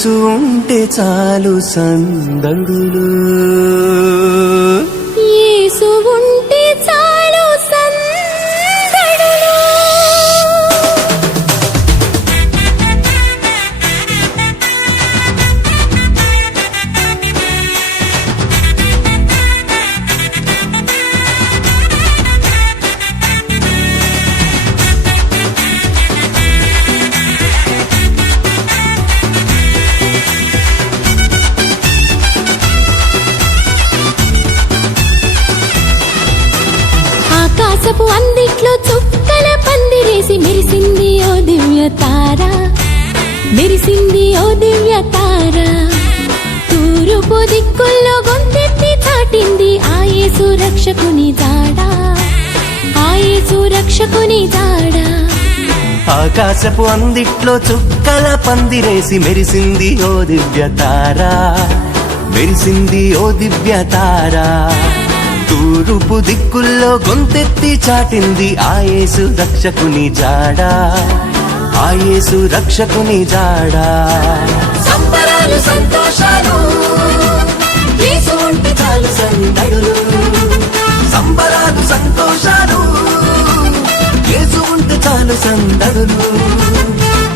యేసు ఉంటే చాలు సందడులు, యేసు ఉంటే చాలు సందడులు. ఆకాశపు అందిట్లో చుక్కల పందిరేసి మెరిసింది ఓ దివ్య తార, మెరిసింది ఓ దివ్య తార. తూర్పు దిక్కుల్లో గొంతెత్తి చాటింది ఆ యేసు రక్షకుని జాడ, ఆ యేసు రక్షకుని జాడ. ఆకాశపు అందిట్లో చుక్కల పందిరేసి మెరిసింది ఓ దివ్య తార, మెరిసింది ఓ దివ్య తార. తూర్పు దిక్కుల్లో గొంతెత్తి చాటింది ఆ యేసు రక్షకుని జాడ, ఆ యేసు రక్షకుని జాడ. సంబరాలు సంతోషాలు యేసు ఉంటే చాలు సందడులు, సంబరాలు సంతోషాలు యేసు ఉంటే చాలు సందడులు,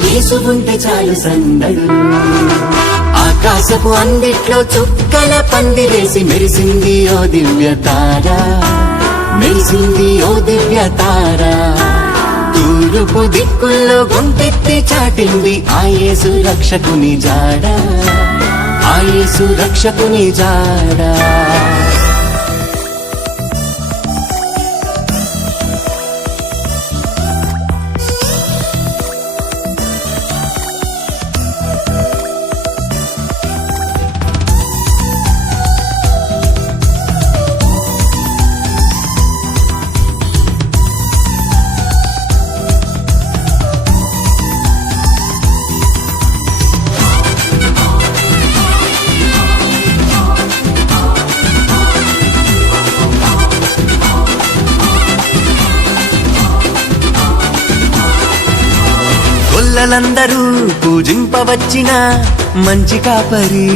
యేసు ఉంటే చాలు సందడులు. ఆకాశపు అందిట్లో చుక్కల పందిరేసి మెరిసింది ఓ దివ్య తార, మెరిసింది ఓ దివ్య తార. తూర్పు దిక్కుల్లో గొంతెత్తి చాటింది ఆ యేసు రక్షకుని జాడ, ఆ యేసు రక్షకుని జాడ. గొల్లలందరూ పూజింపవచ్చిన మంచి కాపరి,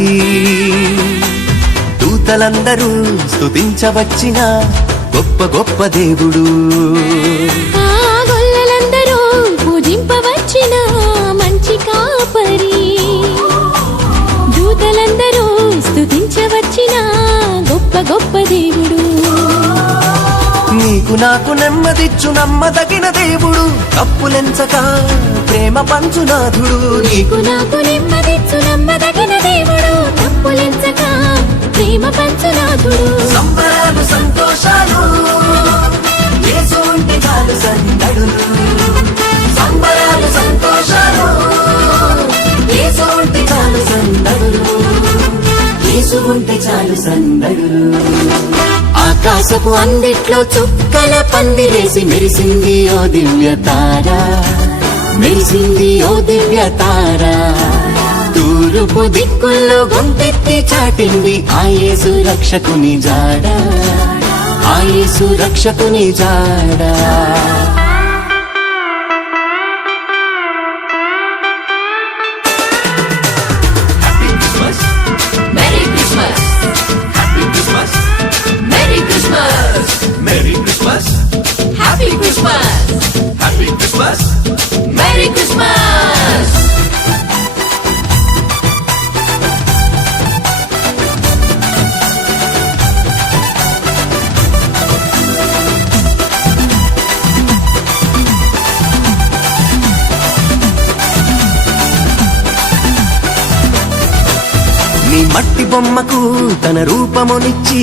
దూతలందరూ స్తుతించవచ్చిన గొప్ప గొప్ప దేవుడు. ఆ గొల్లలందరూ పూజింపవచ్చిన మంచి కాపరి, దూతలందరూ స్తుతించవచ్చిన గొప్ప గొప్ప దేవుడు. నీకు నాకు నెమ్మదిచ్చు నమ్మదగిన దేవుడు, తప్పులెంచక ప్రేమ పంచునాథుడు. నీకు నాకు నెమ్మదిచ్చు నమ్మదగిన దేవుడు, తప్పులెంచక ప్రేమ పంచునాథుడు. సంబరాలు సంతోషాలు యేసు ఉంటే చాలు సందడులు, సంబరాలు సంతోషాలు యేసు ఉంటే చాలు సందడులు, యేసు ఉంటే చాలు సందడులు. ఆకాశపు అందిట్లో చుక్కల పందిరేసి మెరిసింది ఓ దివ్య తార, మెరిసింది ఓ దివ్య తార. తూర్పు దిక్కుల్లో గొంతెత్తి చాటింది ఆ యేసు రక్షకుని జాడ, ఆ యేసు రక్షకుని జాడ. Merry Christmas! Happy Christmas! Merry Christmas! Merry Christmas! Happy Christmas! Happy Christmas! Merry Christmas! నీ మట్టి బొమ్మకు తన రూపమునిచ్చి